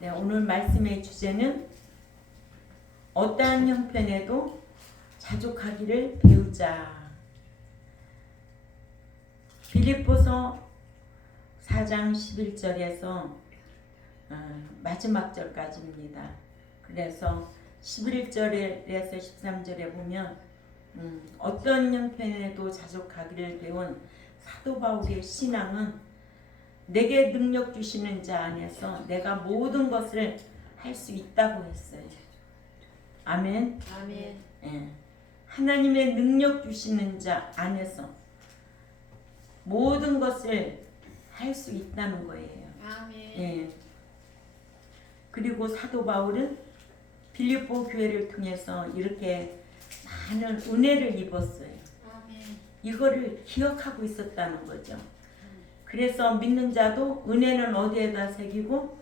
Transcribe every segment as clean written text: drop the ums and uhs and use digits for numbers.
네, 오늘 말씀의 주제는 어떠한 형편에도 자족하기를 배우자. 빌립보서 4장 11절에서 마지막 절까지입니다. 그래서 11절에서 13절에 보면 어떤 형편에도 자족하기를 배운 사도 바울의 신앙은 내게 능력 주시는 자 안에서 내가 모든 것을 할 수 있다고 했어요. 아멘. 아멘. 예. 하나님의 능력 주시는 자 안에서 모든 것을 할 수 있다는 거예요. 아멘. 예. 그리고 사도 바울은 빌립보 교회를 통해서 이렇게 많은 은혜를 입었어요. 아멘. 이거를 기억하고 있었다는 거죠. 그래서 믿는 자도 은혜는 어디에다 새기고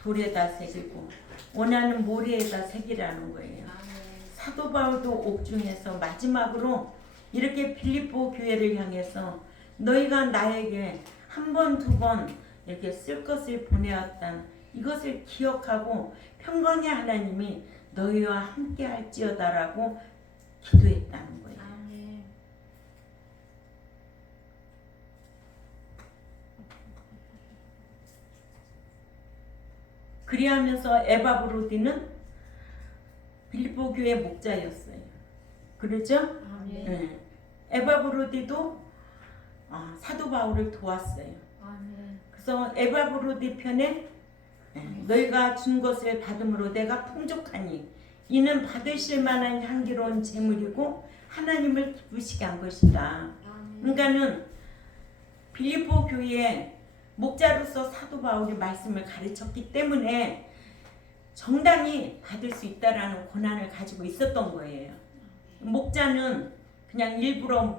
돌에다 새기고 원하는 모래에다 새기라는 거예요. 아멘. 사도 바울도 옥중에서 마지막으로 이렇게 빌립보 교회를 향해서 너희가 나에게 한 번, 두 번 이렇게 쓸 것을 보내었단 이것을 기억하고 평강의 하나님이 너희와 함께 할지어다라고 기도했다는 거예요. 아멘. 그리하면서 에바브로디는 빌립보 교회 목자였어요. 그렇죠? 아멘. 네. 에바브로디도 사도 바울을 도왔어요. 아멘. 그래서 에바브로디 편에 너희가 준 것을 받음으로 내가 풍족하니 이는 받으실 만한 향기로운 제물이고 하나님을 기쁘시게 한 것이다. 아멘. 그러니까는 빌립보 교회에 목자로서 사도 바울이 말씀을 가르쳤기 때문에 정당히 받을 수 있다라는 권한을 가지고 있었던 거예요. 목자는 그냥 일부러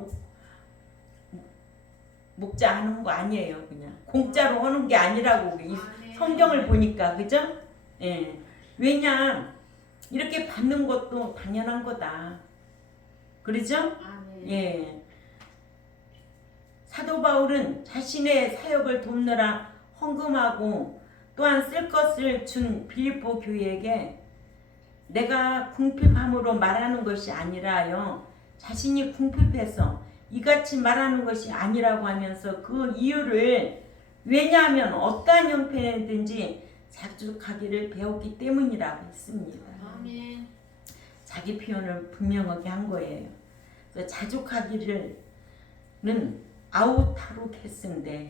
목자 하는 거 아니에요. 그냥 공짜로 하는 게 아니라고 이 아멘. 성경을 보니까 그죠? 예. 왜냐 이렇게 받는 것도 당연한 거다. 그러죠? 아멘. 예. 사도 바울은 자신의 사역을 돕느라 헌금하고 또한 쓸 것을 준 빌립보 교회에게 내가 궁핍함으로 말하는 것이 아니라요. 자신이 궁핍해서 이같이 말하는 것이 아니라고 하면서 그 이유를 왜냐하면 어떠한 형편이든지 자족하기를 배웠기 때문이라고 했습니다. 아멘. 자기 표현을 분명하게 한 거예요. 그래서 자족하기를는 아우타루케스인데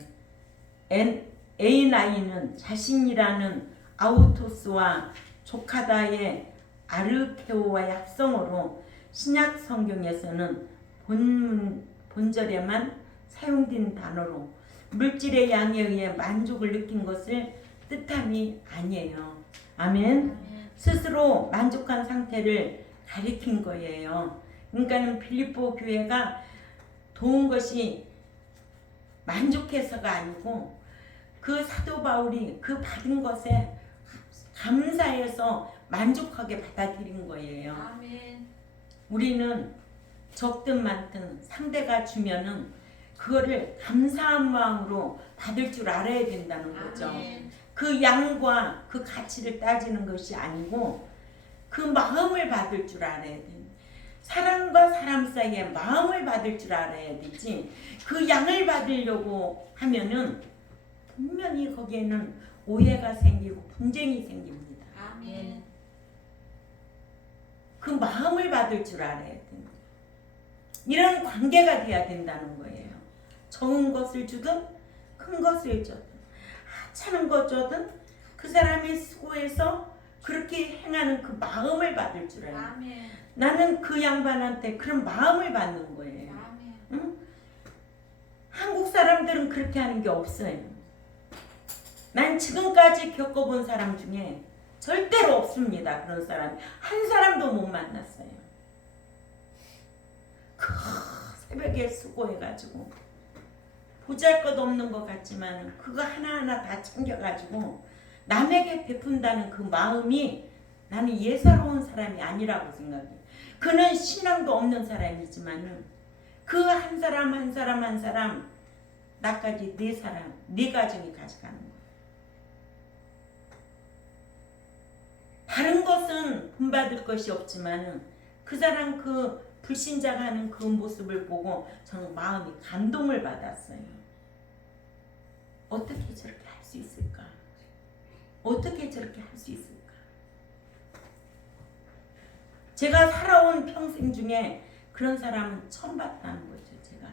에이나이는 자신이라는 아우토스와 조카다의 아르케오와의 합성어로 신약 성경에서는 본절에만 사용된 단어로 물질의 양에 의해 만족을 느낀 것을 뜻함이 아니에요. 아멘. 아멘. 스스로 만족한 상태를 가리킨 거예요. 그러니까는 빌립보 교회가 도운 것이 만족해서가 아니고 그 사도 바울이 그 받은 것에 감사해서 만족하게 받아들인 거예요. 아멘. 우리는 적든 많든 상대가 주면은 그거를 감사한 마음으로 받을 줄 알아야 된다는 거죠. 아멘. 그 양과 그 가치를 따지는 것이 아니고 그 마음을 받을 줄 알아야 돼. 사람과 사람 사이에 마음을 받을 줄 알아야 되지. 그 양을 받으려고 하면은 분명히 거기에는 오해가 생기고 분쟁이 생깁니다. 아멘. 그 마음을 받을 줄 알아야 됩니다. 이런 관계가 돼야 된다는 거예요. 적은 것을 주든 큰 것을 주든 하찮은 것 주든 그 사람이 수고해서 그렇게 행하는 그 마음을 받을 줄 알아요. 아멘. 나는 그 양반한테 그런 마음을 받는 거예요. 아멘. 응? 한국 사람들은 그렇게 하는 게 없어요. 난 지금까지 겪어본 사람 중에 절대로 없습니다. 그런 사람 한 사람도 못 만났어요. 그 새벽에 수고해가지고 보잘것없는 것 같지만 그거 하나하나 다 챙겨가지고 남에게 베푼다는 그 마음이 나는 예사로운 사람이 아니라고 생각해요. 그는 신앙도 없는 사람이지만 그 한 사람 한 사람 한 사람 나까지 네 사람 네 가정이 가져가는 거예요. 다른 것은 본받을 것이 없지만 그 사람 그 불신자가 하는 그 모습을 보고 저는 마음이 감동을 받았어요. 어떻게 저렇게 할 수 있을까? 어떻게 저렇게 할 수 있을까? 제가 살아온 평생 중에 그런 사람은 처음 봤다는 거죠. 제가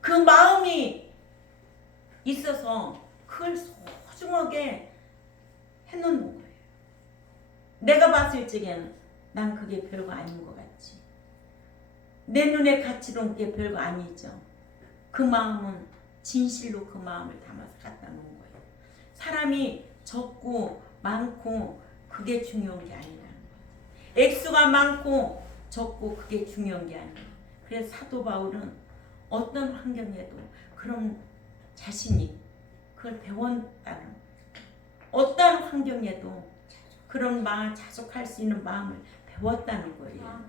그 마음이 있어서 그걸 소중하게 해놓는 거예요. 내가 봤을 적에는 난 그게 별거 아닌 것 같지. 내 눈에 가치로는 그게 별거 아니죠. 그 마음은 진실로 그 마음을 담아서 갖다 놓은 거예요. 사람이 적고 많고 그게 중요한 게 아니라는 거예요. 액수가 많고 적고 그게 중요한 게 아니에요. 그래서 사도 바울은 어떤 환경에도 그런 자신이 그걸 배웠다는 거예요. 어떤 환경에도 그런 마음, 자족할 수 있는 마음을 배웠다는 거예요.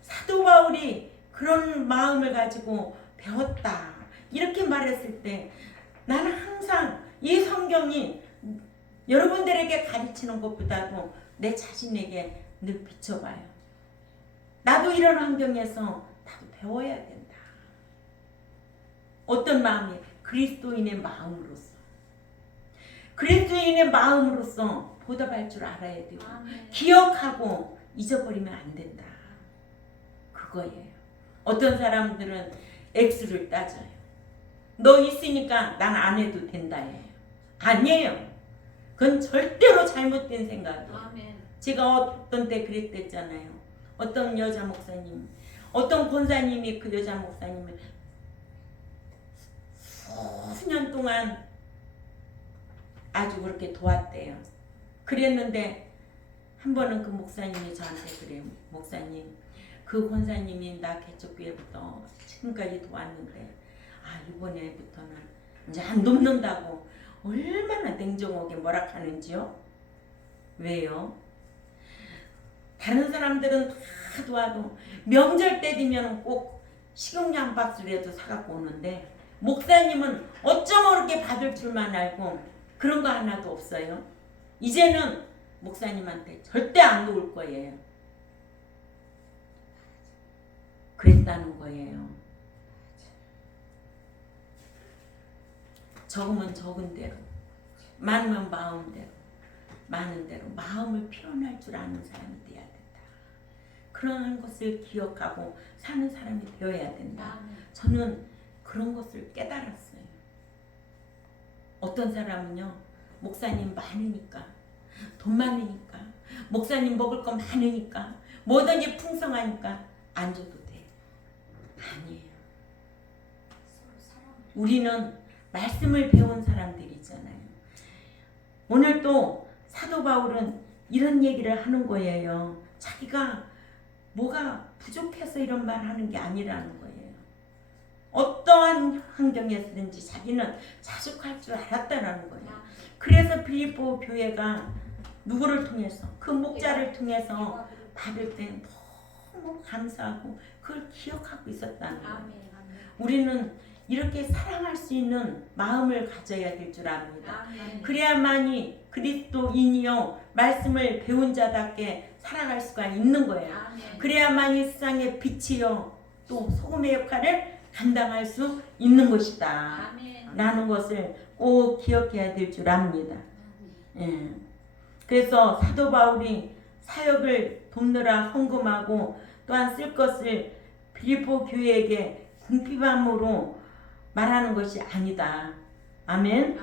사도 바울이 그런 마음을 가지고 배웠다 이렇게 말했을 때 나는 항상 이 성경이 여러분들에게 가르치는 것보다도 내 자신에게 늘 비춰봐요. 나도 이런 환경에서 나도 배워야 된다. 어떤 마음이? 그리스도인의 마음으로서. 그리스도인의 마음으로서 보답할 줄 알아야 되고 기억하고 잊어버리면 안 된다. 그거예요. 어떤 사람들은 액수를 따져요. 너 있으니까 난 안 해도 된다 해요. 아니에요. 그건 절대로 잘못된 생각이에요. 제가 어떤 때 그랬댔잖아요. 어떤 여자 목사님, 어떤 권사님이 그 여자 목사님을 수년 동안 아주 그렇게 도왔대요. 그랬는데 한 번은 그 목사님이 저한테 그래요. 목사님, 그 권사님이 나 개척교회부터 지금까지 도왔는데 이번에부터는 이제 안 돕는다고 얼마나 냉정하게 뭐라 하는지요? 왜요? 다른 사람들은 다 도와도 명절 때 되면 꼭 식용유 한 박스라도 사갖고 오는데 목사님은 어쩜 그렇게 받을 줄만 알고 그런 거 하나도 없어요. 이제는 목사님한테 절대 안 도울 거예요. 그랬다는 거예요. 적으면 적은 대로, 많으면 마음대로, 많은 대로 마음을 표현할 줄 아는 사람이 돼야 된다. 그러한 것을 기억하고 사는 사람이 되어야 된다. 저는 그런 것을 깨달았어요. 어떤 사람은요, 목사님 많으니까, 돈 많으니까, 목사님 먹을 거 많으니까, 뭐든지 풍성하니까 안 줘도 돼. 아니에요. 우리는 말씀을 배운 사람들이잖아요. 오늘 또 사도 바울은 이런 얘기를 하는 거예요. 자기가 뭐가 부족해서 이런 말 하는 게 아니라는 거예요. 어떠한 환경에서든지 자기는 자족할 줄 알았다는 거예요. 그래서 빌립보 교회가 누구를 통해서 그 목자를 통해서 받을 때 너무 감사하고 그걸 기억하고 있었다는 거예요. 우리는 이렇게 사랑할 수 있는 마음을 가져야 될 줄 압니다. 그래야만이 그리스도인이요 말씀을 배운 자답게 살아갈 수가 있는 거예요. 그래야만이 세상의 빛이요 또 소금의 역할을 감당할 수 있는 것이다 라는 것을 꼭 기억해야 될 줄 압니다. 예. 그래서 사도 바울이 사역을 돕느라 헌금하고 또한 쓸 것을 빌립보 교회에게 궁핍함으로 말하는 것이 아니다. 아멘.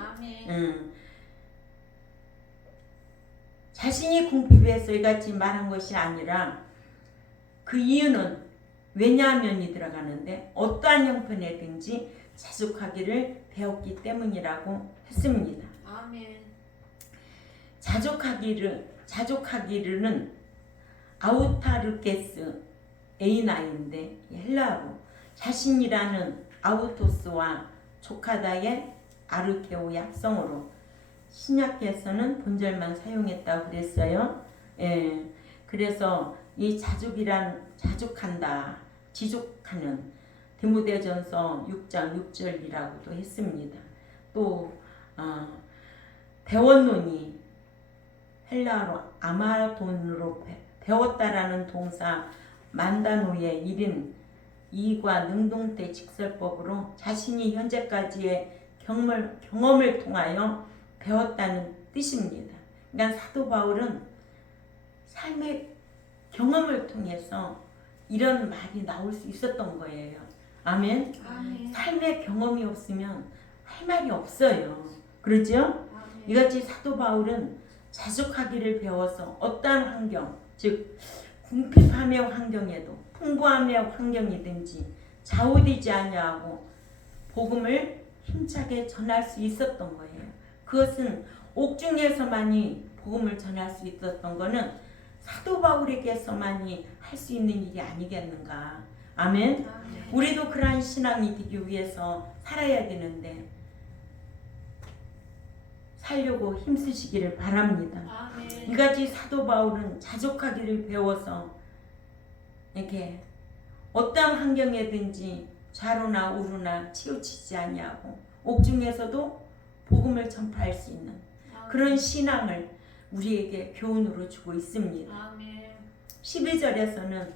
자신이 궁핍해서 이같이 말한 것이 아니라 그 이유는 왜냐하면이 들어가는데 어떠한 형편이든지 자족하기를 배웠기 때문이라고 했습니다. 자족하기르는 아우타르케스 에이나인데 헬라어로 자신이라는 아우토스와 조카다의 아르케오의 합성어로 신약에서는 본절만 사용했다고 그랬어요. 예, 그래서 이 자족한다, 지족하는 디모데전서 6장 6절이라고도 했습니다. 또 대원론이 헬라어로 아마돈으로 배웠다라는 동사 만다노의 1인 이과 능동태 직설법으로 자신이 현재까지의 경험을 통하여 배웠다는 뜻입니다. 그러니까 사도 바울은 삶의 경험을 통해서 이런 말이 나올 수 있었던 거예요. 아멘. 아멘. 삶의 경험이 없으면 할 말이 없어요. 그렇죠? 아멘. 이같이 사도 바울은 자족하기를 배워서 어떠한 환경, 즉 궁핍함의 환경에도 풍부함의 환경이든지 좌우되지 아니하고 복음을 힘차게 전할 수 있었던 거예요. 그것은 옥중에서만이 복음을 전할 수 있었던 것은 사도 바울에게서만이 할 수 있는 일이 아니겠는가. 아멘. 아멘. 우리도 그러한 신앙이 되기 위해서 살아야 되는데 살려고 힘쓰시기를 바랍니다. 아멘. 이같이 사도 바울은 자족하기를 배워서 이렇게 어떤 환경에든지 좌로나 우로나 치우치지 아니하고 옥중에서도 복음을 전파할 수 있는 그런 신앙을 우리에게 교훈으로 주고 있습니다. 아멘. 12절에서는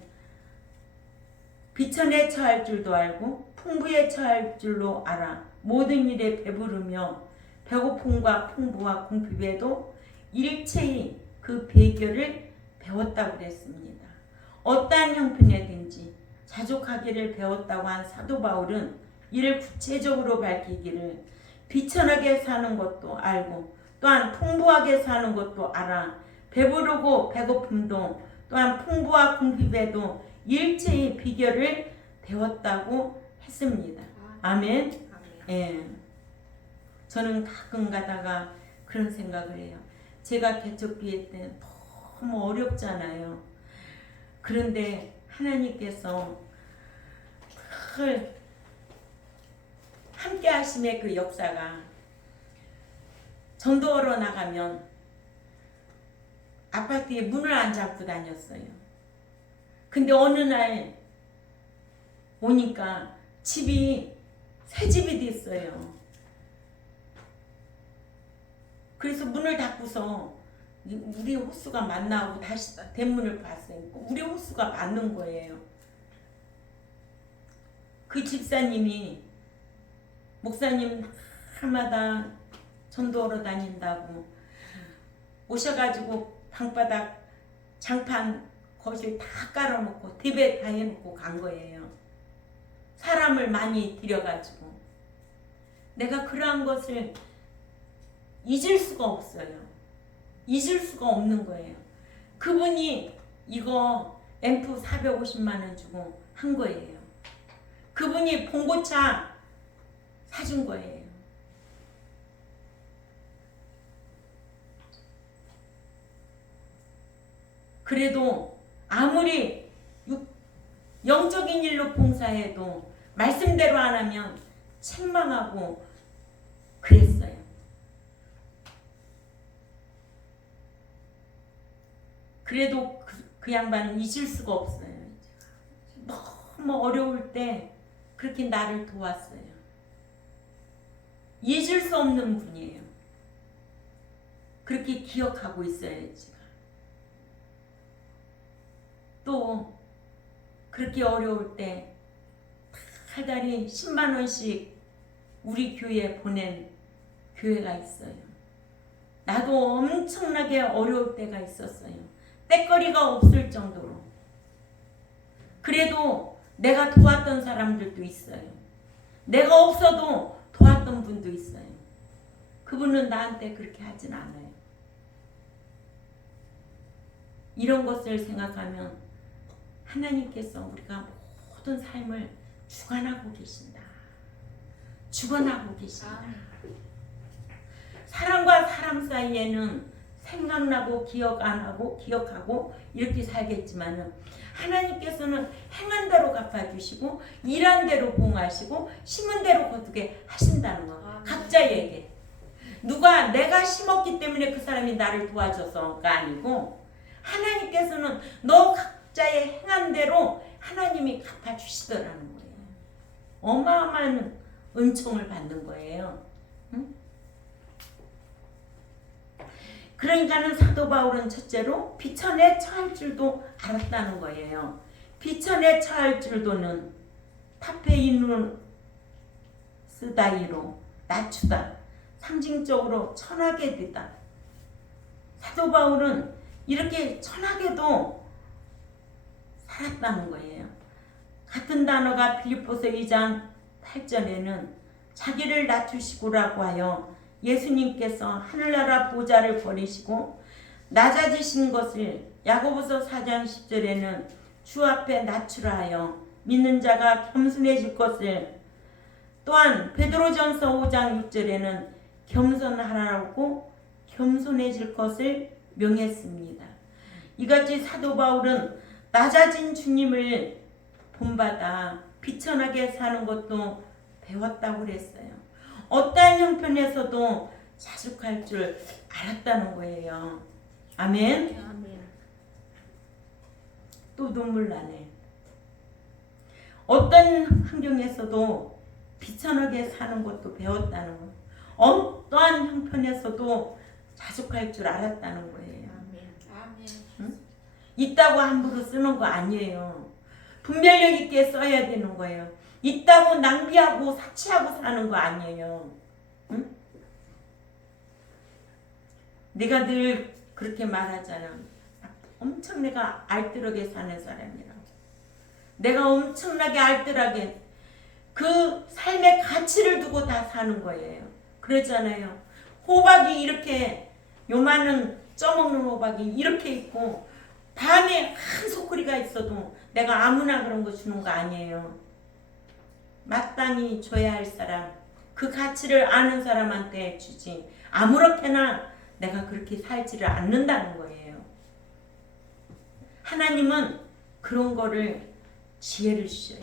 비천에 처할 줄도 알고 풍부에 처할 줄로 알아 모든 일에 배부르며 배고픔과 풍부와 궁핍에도 일체의 그 비결을 배웠다고 그랬습니다. 어떠한 형편에든지 자족하기를 배웠다고 한 사도 바울은 이를 구체적으로 밝히기를 비천하게 사는 것도 알고 또한 풍부하게 사는 것도 알아 배부르고 배고픔도 또한 풍부와 궁핍에도 일체의 비결을 배웠다고 했습니다. 아멘. 예. 저는 가끔 가다가 그런 생각을 해요. 제가 개척기회 때 너무 어렵잖아요. 그런데 하나님께서 늘 함께 하심의 그 역사가 전도하러 나가면 아파트에 문을 안 잡고 다녔어요. 근데 어느 날 오니까 집이 새 집이 됐어요. 그래서 문을 닫고서 우리 호수가 만나고 다시 대문을 봤어요. 우리 호수가 맞는 거예요. 그 집사님이 목사님 날마다 전도하러 다닌다고 오셔가지고 방바닥 장판 거실 다 깔아놓고 대배 다 해놓고 간 거예요. 사람을 많이 들여가지고 내가 그러한 것을 잊을 수가 없어요. 잊을 수가 없는 거예요. 그분이 이거 앰프 450만 원 주고 한 거예요. 그분이 봉고차 사준 거예요. 그래도 아무리 영적인 일로 봉사해도 말씀대로 안 하면 책망하고 그랬어요. 그래도 그 양반은 잊을 수가 없어요. 너무 어려울 때 그렇게 나를 도왔어요. 잊을 수 없는 분이에요. 그렇게 기억하고 있어요. 제가. 또 그렇게 어려울 때 한 달에 10만 원씩 우리 교회에 보낸 교회가 있어요. 나도 엄청나게 어려울 때가 있었어요. 떼거리가 없을 정도로. 그래도 내가 도왔던 사람들도 있어요. 내가 없어도 도왔던 분도 있어요. 그분은 나한테 그렇게 하진 않아요. 이런 것을 생각하면 하나님께서 우리가 모든 삶을 주관하고 계신다. 주관하고 계신다. 사람과 사람 사이에는 생각나고 기억 안 하고 기억하고 이렇게 살겠지만은 하나님께서는 행한 대로 갚아주시고 일한 대로 봉하시고 심은 대로 거두게 하신다는 거. 각자에게. 누가 내가 심었기 때문에 그 사람이 나를 도와줘서가 아니고 하나님께서는 너 각자의 행한 대로 하나님이 갚아주시더라는 거예요. 어마어마한 은총을 받는 거예요. 응? 그러니까는 사도 바울은 첫째로 비천에 처할 줄도 알았다는 거예요. 비천에 처할 줄도는 타페인으로 쓰다이로 낮추다, 상징적으로 천하게 되다. 사도 바울은 이렇게 천하게도 살았다는 거예요. 같은 단어가 빌립보서 2장 8절에는 자기를 낮추시고라고 하여 예수님께서 하늘나라 보좌를 버리시고 낮아지신 것을 야고보서 4장 10절에는 주 앞에 낮추라 하여 믿는 자가 겸손해질 것을, 또한 베드로전서 5장 6절에는 겸손하라고 겸손해질 것을 명했습니다. 이같이 사도 바울은 낮아진 주님을 본받아 비천하게 사는 것도 배웠다고 그랬어요. 어떠한 형편에서도 자숙할 줄 알았다는 거예요. 아멘. 아멘. 또 눈물 나네. 어떤 환경에서도 비천하게 사는 것도 배웠다는 거예요. 어떠한 형편에서도 자숙할 줄 알았다는 거예요. 아멘. 있다고 함부로 쓰는 거 아니에요. 분별력 있게 써야 되는 거예요. 있다고 낭비하고 사치하고 사는 거 아니에요. 응? 내가 늘 그렇게 말하잖아. 엄청 내가 알뜰하게 사는 사람이라고. 내가 엄청나게 알뜰하게 그 삶의 가치를 두고 다 사는 거예요. 그러잖아요. 호박이 이렇게 요만한 쪄먹는 호박이 이렇게 있고 밤에 한 소쿠리가 있어도 내가 아무나 그런 거 주는 거 아니에요. 마땅히 줘야 할 사람, 그 가치를 아는 사람한테 주지 아무렇게나 내가 그렇게 살지를 않는다는 거예요. 하나님은 그런 거를 지혜를 주셔요.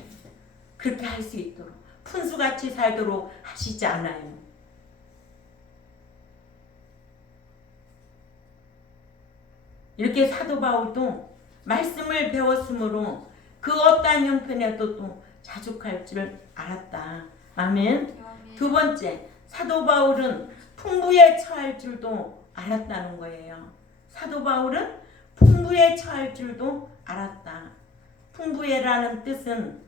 그렇게 할 수 있도록 푼수같이 살도록 하시지 않아요. 이렇게 사도 바울도 말씀을 배웠으므로 그 어떠한 형편에도 또 자족할 줄 알았다. 아멘. 두 번째, 사도 바울은 풍부에 처할 줄도 알았다는 거예요. 사도 바울은 풍부에 처할 줄도 알았다. 풍부에라는 뜻은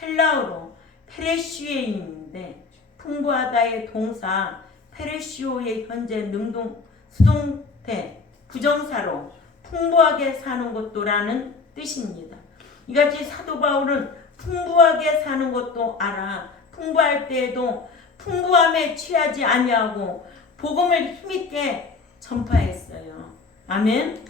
헬라어로 페레시오인데 풍부하다의 동사 페레시오의 현재 능동 수동태 부정사로 풍부하게 사는 것도라는 뜻입니다. 이같이 사도 바울은 풍부하게 사는 것도 알아 풍부할 때에도 풍부함에 취하지 아니하고 복음을 힘있게 전파했어요. 아멘.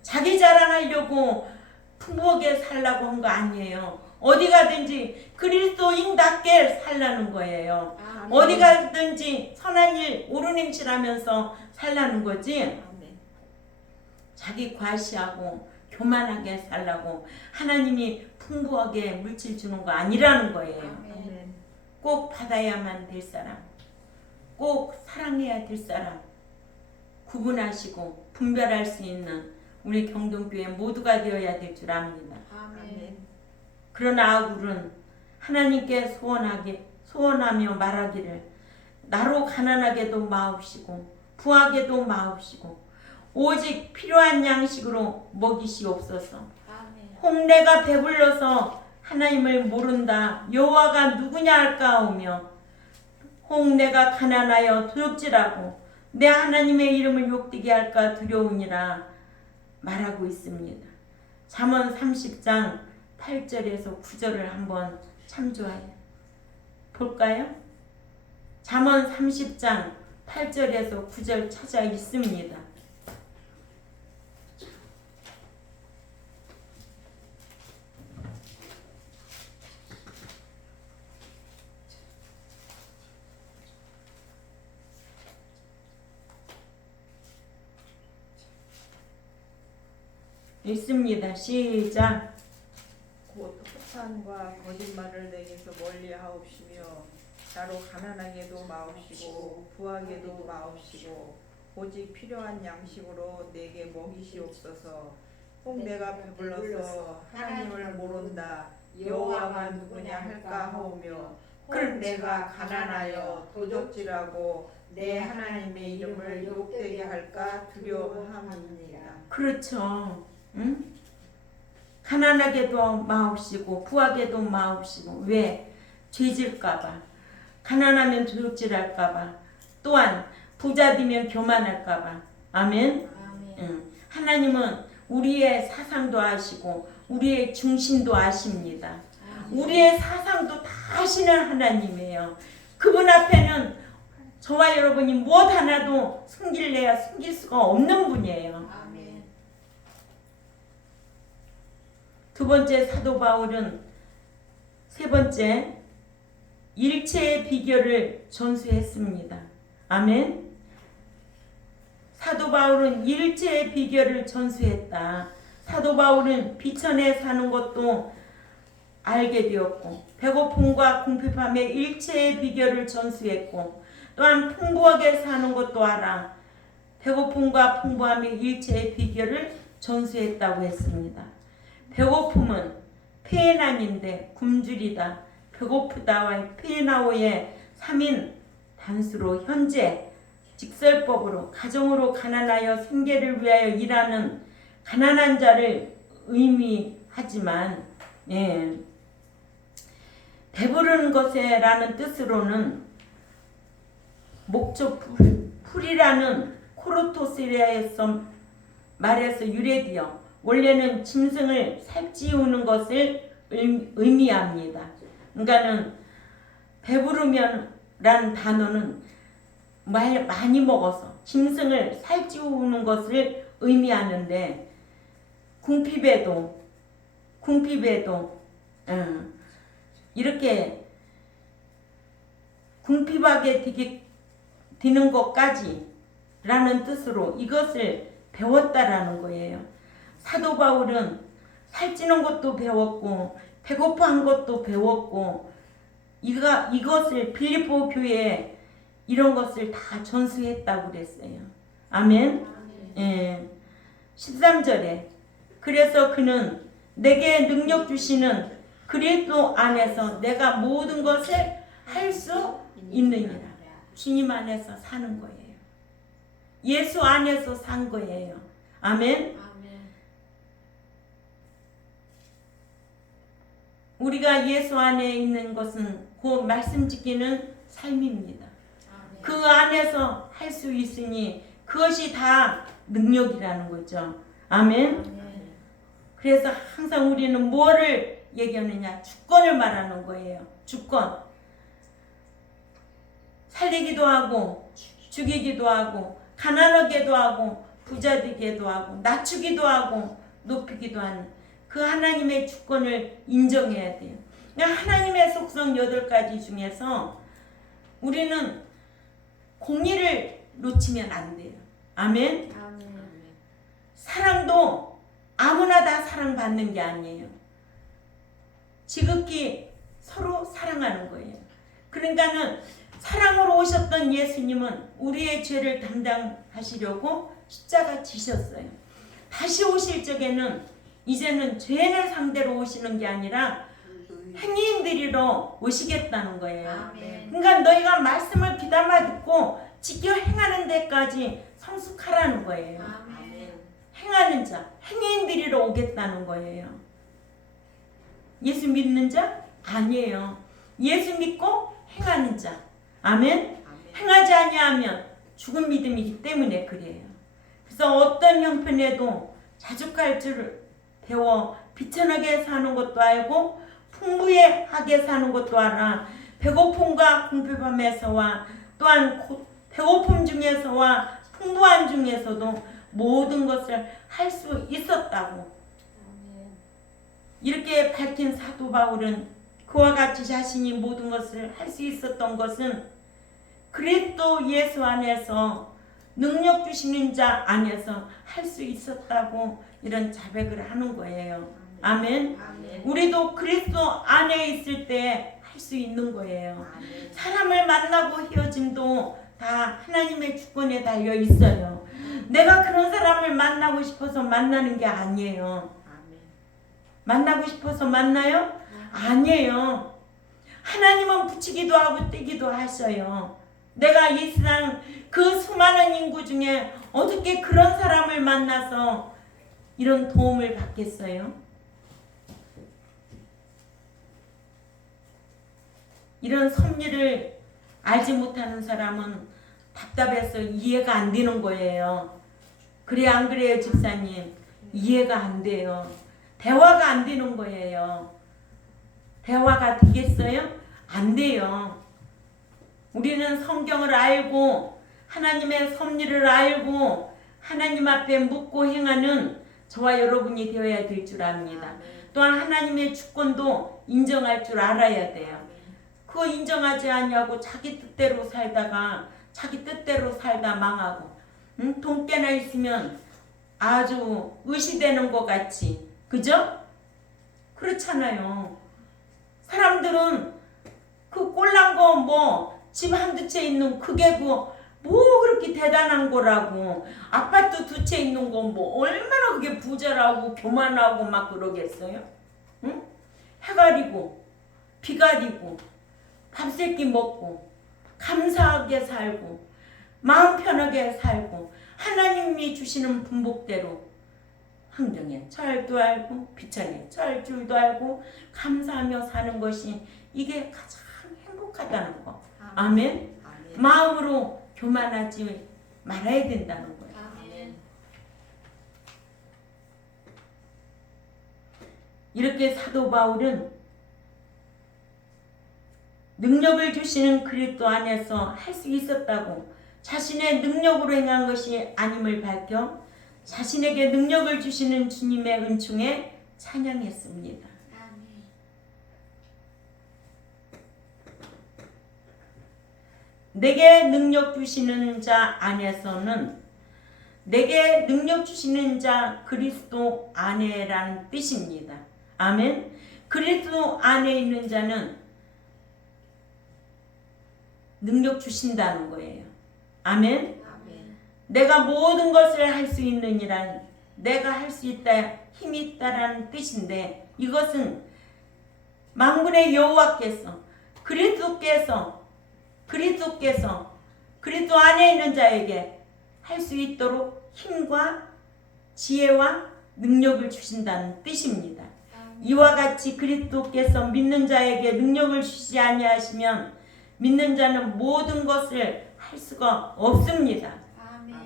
자기 자랑하려고 풍부하게 살라고 한 거 아니에요. 어디 가든지 그리스도인답게 살라는 거예요. 어디 가든지 선한 일 옳은 행실하면서 살라는 거지. 자기 과시하고 교만하게 살라고 하나님이 풍부하게 물질 주는 거 아니라는 거예요. 꼭 받아야만 될 사람, 꼭 사랑해야 될 사람 구분하시고 분별할 수 있는 우리 경동교회 모두가 되어야 될 줄 압니다. 그러나 아굴은 하나님께 소원하며 말하기를 나로 가난하게도 마옵시고 부하게도 마옵시고 오직 필요한 양식으로 먹이시옵소서. 홍내가 배불러서 하나님을 모른다 여호와가 누구냐 할까오며 홍내가 가난하여 도둑질하고 내 하나님의 이름을 욕되게 할까 두려우니라 말하고 있습니다. 잠언 30장 8절에서 9절을 한번 참조해 볼까요? 잠언 30장 8절에서 9절 찾아 있습니다. 있습니다. 시작. 곧 혹한과 거짓말을 내게서 멀리하옵시며 나로 가난하게도 마옵시고 부하게도 마옵시고 오직 필요한 양식으로 내게 먹이시옵소서. 홍내가 배불러서 하나님을 모른다 여호와가 누구냐 할까 하오며 혹 내가 가난하여 도적질하고 내 하나님의 이름을 욕되게 할까 두려워함이니라. 그렇죠. 응? 가난하게도 마옵시고 부하게도 마옵시고. 왜? 죄질까봐, 가난하면 도둑질할까봐, 또한 부자 되면 교만할까봐. 아멘. 응. 하나님은 우리의 사상도 아시고 우리의 중심도 아십니다. 우리의 사상도 다 아시는 하나님이에요. 그분 앞에는 저와 여러분이 무엇 하나도 숨길래야 숨길 수가 없는 분이에요. 아멘. 두 번째, 사도 바울은 세 번째, 일체의 비결을 전수했습니다. 아멘. 사도 바울은 일체의 비결을 전수했다. 사도 바울은 비천에 사는 것도 알게 되었고 배고픔과 궁핍함의 일체의 비결을 전수했고 또한 풍부하게 사는 것도 알아 배고픔과 풍부함의 일체의 비결을 전수했다고 했습니다. 배고픔은 페에남인데 굶주리다, 배고프다와 페에나오의 3인 단수로 현재 직설법으로 가정으로 가난하여 생계를 위하여 일하는 가난한 자를 의미하지만 배부른 것에라는 뜻으로는 목적 풀이라는 코르토스리아에서 말에서 유래되어 원래는 짐승을 살찌우는 것을 의미합니다. 그러니까는 배부르면라는 단어는 많이 먹어서 짐승을 살찌우는 것을 의미하는데 궁핍에도 이렇게 궁핍하게 되는 것까지 라는 뜻으로 이것을 배웠다라는 거예요. 사도 바울은 살찌는 것도 배웠고 배고파한 것도 배웠고 이것을 빌립보 교회에 이런 것을 다 전수했다고 그랬어요. 아멘. 13절에 그래서 그는 내게 능력 주시는 그리스도 안에서 내가 모든 것을 할 수 있느니라. 주님 안에서 사는 거예요. 예수 안에서 산 거예요. 아멘. 우리가 예수 안에 있는 것은 그 말씀 지키는 삶입니다. 그 안에서 할 수 있으니 그것이 다 능력이라는 거죠. 아멘. 그래서 항상 우리는 뭐를 얘기하느냐? 주권을 말하는 거예요. 주권. 살리기도 하고 죽이기도 하고 가난하게도 하고 부자 되게도 하고 낮추기도 하고 높이기도 하는 그 하나님의 주권을 인정해야 돼요. 그러니까 하나님의 속성 8가지 중에서 우리는 공의를 놓치면 안 돼요. 아멘. 사랑도 아무나 다 사랑받는 게 아니에요. 지극히 서로 사랑하는 거예요. 그러니까는 사랑으로 오셨던 예수님은 우리의 죄를 담당하시려고 십자가 지셨어요. 다시 오실 적에는 이제는 죄인을 상대로 오시는 게 아니라 행인들이로 오시겠다는 거예요. 그러니까 너희가 말씀을 귀담아 듣고 지켜 행하는 데까지 성숙하라는 거예요. 행하는 자, 행인들이로 오겠다는 거예요. 예수 믿는 자? 아니에요. 예수 믿고 행하는 자. 아멘? 행하지 아니하면 죽은 믿음이기 때문에 그래요. 그래서 어떤 형편에도 자족할 줄을 배워 비천하게 사는 것도 알고 풍부하게 사는 것도 알아. 배고픔과 궁핍함에서와 또한 배고픔 중에서와 풍부한 중에서도 모든 것을 할 수 있었다고. 이렇게 밝힌 사도 바울은 그와 같이 자신이 모든 것을 할 수 있었던 것은 그리스도 예수 안에서 능력 주시는 자 안에서 할 수 있었다고 이런 자백을 하는 거예요. 아멘. 우리도 그리스도 안에 있을 때 할 수 있는 거예요. 사람을 만나고 헤어짐도 다 하나님의 주권에 달려 있어요. 내가 그런 사람을 만나고 싶어서 만나는 게 아니에요. 만나고 싶어서 만나요? 아니에요. 하나님은 붙이기도 하고 떼기도 하셔요. 내가 이 세상 그 수많은 인구 중에 어떻게 그런 사람을 만나서 이런 도움을 받겠어요? 이런 섭리를 알지 못하는 사람은 답답해서 이해가 안 되는 거예요. 그래 안 그래요 집사님? 이해가 안 돼요. 대화가 안 되는 거예요. 대화가 되겠어요? 안 돼요. 우리는 성경을 알고 하나님의 섭리를 알고 하나님 앞에 묻고 행하는 저와 여러분이 되어야 될 줄 압니다. 또한 하나님의 주권도 인정할 줄 알아야 돼요. 그거 인정하지 않냐고 자기 뜻대로 살다가 자기 뜻대로 살다 망하고 돈 깨나 있으면 아주 의시되는 것 같이 그죠? 그렇잖아요. 사람들은 그 꼴난 거 뭐 집 한두 채 있는 그게 뭐 그렇게 대단한 거라고 아파트 두 채 있는 거 뭐 얼마나 그게 부자라고 교만하고 막 그러겠어요? 응? 해 가리고 비 가리고 밥 세끼 먹고 감사하게 살고 마음 편하게 살고 하나님이 주시는 분복대로 환경에 철도 알고 비천에 철줄도 알고 감사하며 사는 것이 이게 가장 행복하다는 거. 아멘. 마음으로 교만하지 말아야 된다는 거예요. 아멘. 이렇게 사도 바울은 능력을 주시는 그리스도 안에서 할 수 있었다고 자신의 능력으로 행한 것이 아님을 밝혀 자신에게 능력을 주시는 주님의 은총에 찬양했습니다. 아멘. 내게 능력 주시는 자 안에서는 내게 능력 주시는 자 그리스도 안에라는 뜻입니다. 아멘. 그리스도 안에 있는 자는 능력 주신다는 거예요. 아멘. 아멘. 내가 모든 것을 할 수 있느니란 내가 할 수 있다 힘이 있다라는 뜻인데 이것은 만군의 여호와께서 그리스도 안에 있는 자에게 할 수 있도록 힘과 지혜와 능력을 주신다는 뜻입니다. 이와 같이 그리스도께서 믿는 자에게 능력을 주시지 아니하시면 믿는 자는 모든 것을 할 수가 없습니다. 아멘.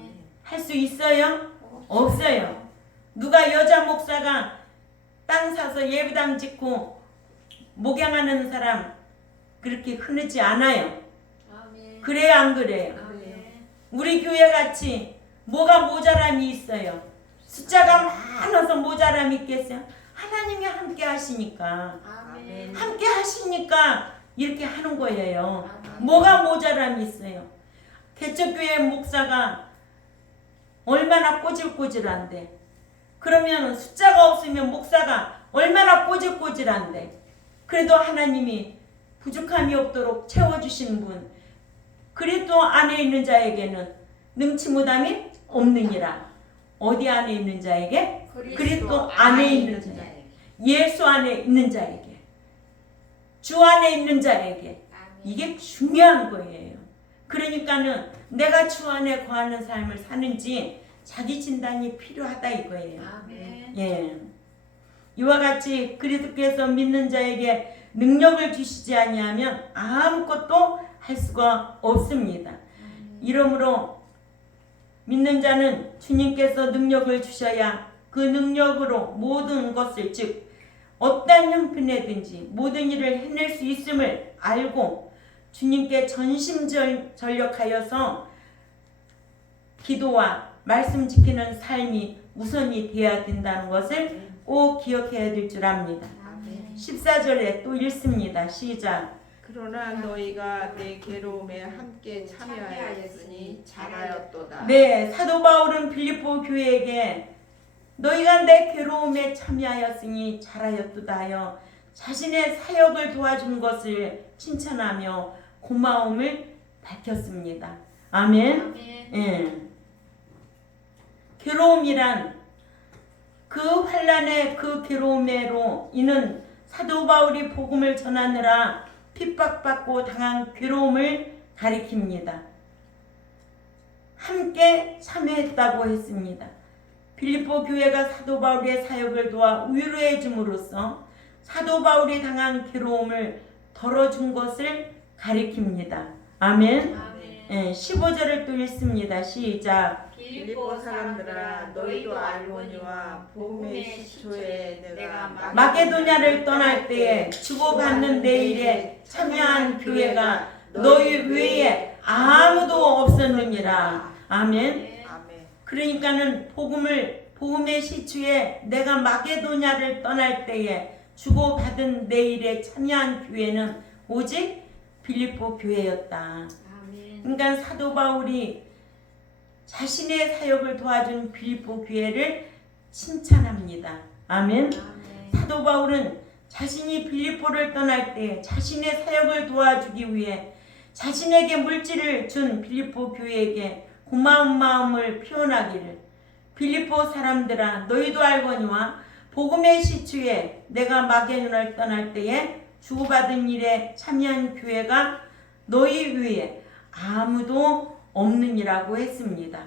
할 수 있어요? 없어요. 누가 여자 목사가 땅 사서 예배당 짓고 목양하는 사람 그렇게 흔하지 않아요. 아멘. 그래요 안 그래요? 아멘. 우리 교회 같이 뭐가 모자람이 있어요? 숫자가 많아서 모자람이 있겠어요? 하나님이 함께 하시니까 아멘. 함께 하시니까 이렇게 하는 거예요. 아멘. 뭐가 모자람이 있어요? 개척교회 목사가 얼마나 꼬질꼬질한데 그러면 숫자가 없으면 목사가 얼마나 꼬질꼬질한데 그래도 하나님이 부족함이 없도록 채워주신 분 그리스도 안에 있는 자에게는 능치 못함이 없느니라. 어디 안에 있는 자에게? 그리스도 안에 있는 자에게. 예수 안에 있는 자에게. 주 안에 있는 자에게. 아멘. 이게 중요한 거예요. 그러니까는 내가 주 안에 거하는 삶을 사는지 자기 진단이 필요하다 이거예요. 아멘. 예. 이와 같이 그리스도께서 믿는 자에게 능력을 주시지 아니하면 아무것도 할 수가 없습니다. 이러므로 믿는 자는 주님께서 능력을 주셔야 그 능력으로 모든 것을 즉 어떤 형편이든지 모든 일을 해낼 수 있음을 알고 주님께 전심전력하여서 기도와 말씀 지키는 삶이 우선이 되어야 된다는 것을 꼭 기억해야 될 줄 압니다. 아멘. 14절에 또 읽습니다. 시작. 그러나 너희가 내 괴로움에 함께 참여하였으니 잘하였도다. 네, 사도 바울은 빌립보 교회에게 너희가 내 괴로움에 참여하였으니 잘하였도다 하여 자신의 사역을 도와준 것을 칭찬하며 고마움을 밝혔습니다. 아멘. 아멘. 예. 괴로움이란 그 환난의 그 괴로움으로 이는 사도 바울이 복음을 전하느라 핍박받고 당한 괴로움을 가리킵니다. 함께 참여했다고 했습니다. 빌립보 교회가 사도 바울의 사역을 도와 위로해 줌으로써 사도 바울이 당한 괴로움을 덜어준 것을 가리킵니다. 아멘. 아멘. 15절을 또 읽습니다. 시작. 빌립보 사람들아 너희도 알거니와 복음의 시초에 내가 마게도냐를 떠날 때에 주고받는 내 일에 참여한 교회가 너희 외에 아무도 없었느니라. 아멘. 아멘. 그러니까는 복음의 시초에 내가 마게도냐를 떠날 때에 주고받은 내 일에 참여한 교회는 오직 빌립보 교회였다. 아멘. 그러니까 사도 바울이 자신의 사역을 도와준 빌립보 교회를 칭찬합니다. 아멘. 아멘. 사도 바울은 자신이 빌립보를 떠날 때 자신의 사역을 도와주기 위해 자신에게 물질을 준 빌립보 교회에게 고마운 마음을 표현하기를 빌립보 사람들아 너희도 알거니와 복음의 시초에 내가 마게도냐를 떠날 때에 주고받은 일에 참여한 교회가 너희 위에 아무도 없느니라고 했습니다.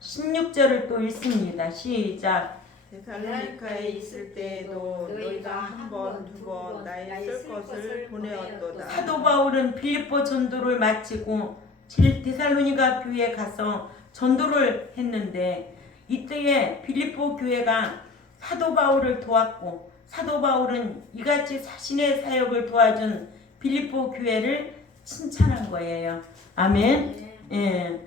16절을 또 읽습니다. 시작. 데살로니카에 있을 때에도 너희가 한 번, 두 번 나의 쓸 것을 보내었도다. 사도 바울은 빌립보 전도를 마치고 데살로니가 교회에 가서 전도를 했는데 이때에 빌립보 교회가 사도 바울을 도왔고 사도 바울은 이같이 자신의 사역을 도와준 빌립보 교회를 칭찬한 거예요. 아멘. 예.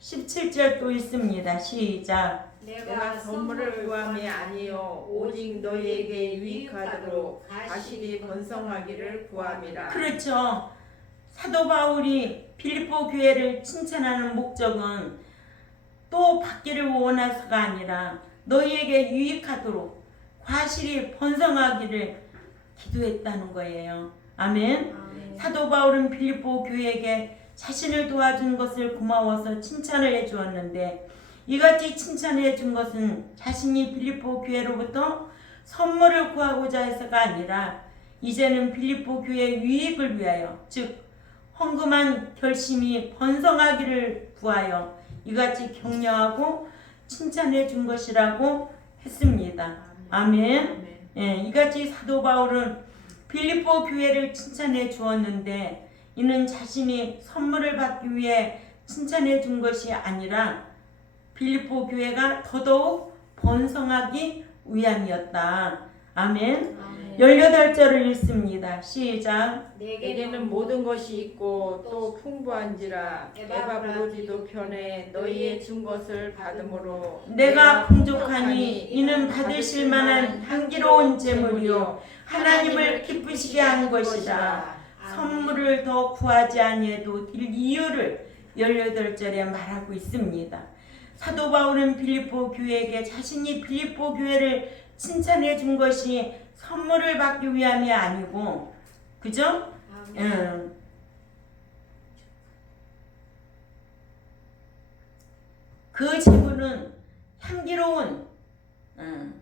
17절 또 있습니다. 시작. 내가 선물을 구함이 아니요 오직 너희에게 유익하도록 가실이 번성하기를 구함이라. 그렇죠. 사도 바울이 빌립보 교회를 칭찬하는 목적은 또 받기를 원해서가 아니라 너희에게 유익하도록 과실이 번성하기를 기도했다는 거예요. 아멘. 아멘. 사도 바울은 빌립보 교회에게 자신을 도와준 것을 고마워서 칭찬을 해주었는데 이같이 칭찬해 준 것은 자신이 빌립보 교회로부터 선물을 구하고자 해서가 아니라 이제는 빌립보 교회의 유익을 위하여 즉 헌금한 결심이 번성하기를 구하여 이같이 격려하고 칭찬해 준 것이라고 했습니다. 아멘. 예, 이같이 사도 바울은 빌립보 교회를 칭찬해 주었는데 이는 자신이 선물을 받기 위해 칭찬해 준 것이 아니라 빌립보 교회가 더더욱 번성하기 위함이었다. 아멘. 아멘. 18절을 읽습니다. 시작. 내게는 모든 것이 있고 또 풍부한지라 에바브로디도 편에 너희의 준 것을 받음으로 내가 풍족하니 이는 받으실 만한 향기로운 제물이요 하나님을 기쁘시게 한 것이라. 선물을 더 구하지 아니해도 될 이유를 18절에 말하고 있습니다. 사도 바울은 빌립보 교회에게 자신이 빌립보 교회를 칭찬해 준 것이 선물을 받기 위함이 아니고 그죠? 아멘. 그 제물은 향기로운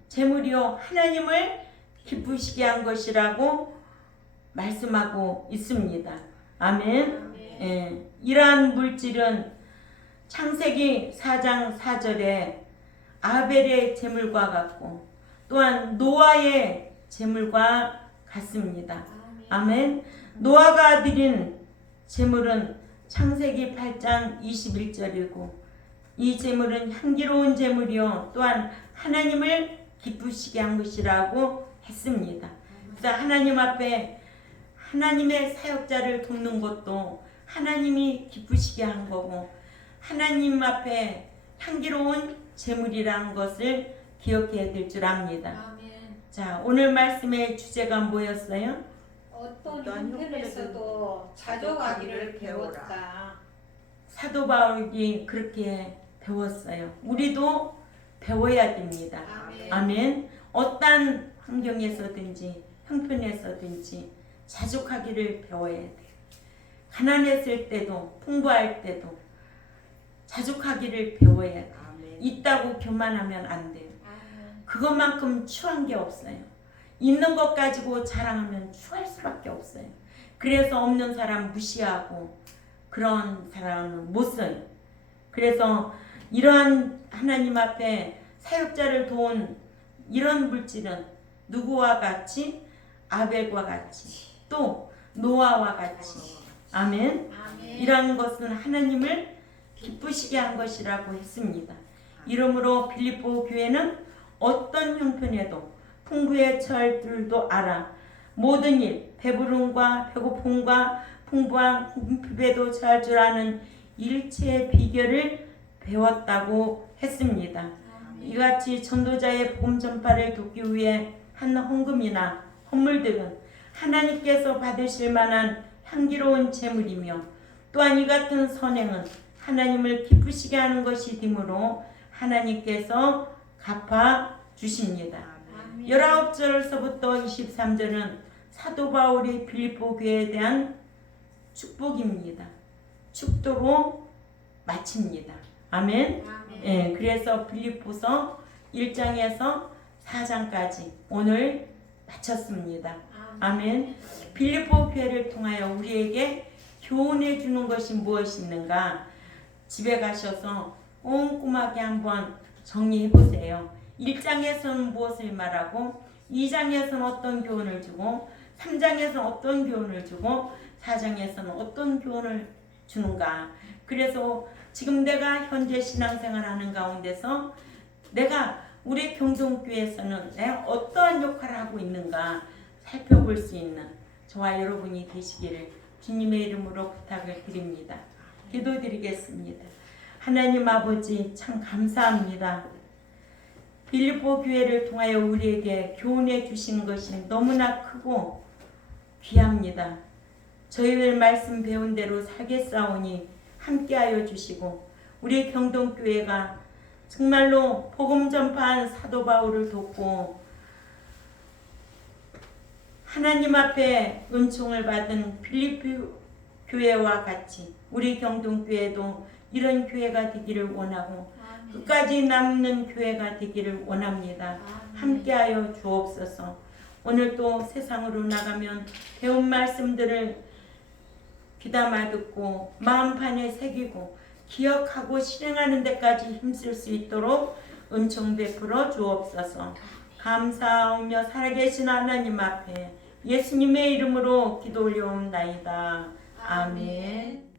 제물이요 하나님을 기쁘시게 한 것이라고 말씀하고 있습니다. 아멘. 아멘. 예, 이러한 물질은 창세기 4장 4절에 아벨의 제물과 같고 또한 노아의 제물과 같습니다. 아멘. 노아가 드린 제물은 창세기 8장 21절이고 이 제물은 향기로운 제물이요 또한 하나님을 기쁘시게 한 것이라고 했습니다. 그래서 하나님 앞에 하나님의 사역자를 돕는 것도 하나님이 기쁘시게 한 거고 하나님 앞에 향기로운 제물이라는 것을 기억해야 될 줄 압니다. 아멘. 자, 오늘 말씀의 주제가 뭐였어요? 어떤 형편에서도 자족하기를 배웠다. 사도 바울이 그렇게 배웠어요. 우리도 배워야 됩니다. 아멘. 아멘. 어떤 환경에서든지 형편에서든지 자족하기를 배워야 돼요. 가난했을 때도 풍부할 때도 자족하기를 배워야 돼요. 아멘. 있다고 교만하면 안 돼요. 아멘. 그것만큼 추한 게 없어요. 있는 것 가지고 자랑하면 추할 수밖에 없어요. 그래서 없는 사람 무시하고 그런 사람은 못 써요. 그래서 이러한 하나님 앞에 사역자를 도운 이런 물질은 누구와 같이? 아벨과 같이, 또 노아와 같이. 아멘. 이러한 것은 하나님을 기쁘시게 한 것이라고 했습니다. 이러므로 빌립보 교회는 어떤 형편에도 풍부의 철들도 알아 모든 일, 배부름과 배고픔과 풍부한 궁핍에도 처할 줄 아는 일체의 비결을 배웠다고 했습니다. 이같이 전도자의 복음 전파를 돕기 위해 한 헌금이나 헌물들은 하나님께서 받으실 만한 향기로운 제물이며 또한 이 같은 선행은 하나님을 기쁘시게 하는 것이 되므로 하나님께서 갚아 주십니다. 19절서부터 23절은 사도 바울이 빌립보 교회에 대한 축복입니다. 축도로 마칩니다. 아멘. 예, 그래서 빌립보서 1장에서 4장까지 오늘 마쳤습니다. 아멘. 빌립보 교회를 통하여 우리에게 교훈해 주는 것이 무엇이 있는가? 집에 가셔서 꼼꼼하게 한번 정리해 보세요. 1장에서는 무엇을 말하고 2장에서는 어떤 교훈을 주고 3장에서는 어떤 교훈을 주고 4장에서는 어떤 교훈을 주는가. 그래서 지금 내가 현재 신앙생활하는 가운데서 내가 우리 경동교회에서는 내가 어떠한 역할을 하고 있는가 살펴볼 수 있는 저와 여러분이 되시기를 주님의 이름으로 부탁을 드립니다. 기도드리겠습니다. 하나님 아버지 참 감사합니다. 빌립보 교회를 통하여 우리에게 교훈해 주신 것이 너무나 크고 귀합니다. 저희들 말씀 배운 대로 살겠사오니 함께하여 주시고 우리 경동교회가 정말로 복음 전파한 사도 바울을 돕고 하나님 앞에 은총을 받은 빌립보 교회와 같이 우리 경동교회도 이런 교회가 되기를 원하고 끝까지 남는 교회가 되기를 원합니다. 함께하여 주옵소서. 오늘 또 세상으로 나가면 배운 말씀들을 귀담아 듣고 마음판에 새기고 기억하고 실행하는 데까지 힘쓸 수 있도록 은총 베풀어 주옵소서. 감사하며 살아계신 하나님 앞에 예수님의 이름으로 기도 올려옵나이다. 아멘.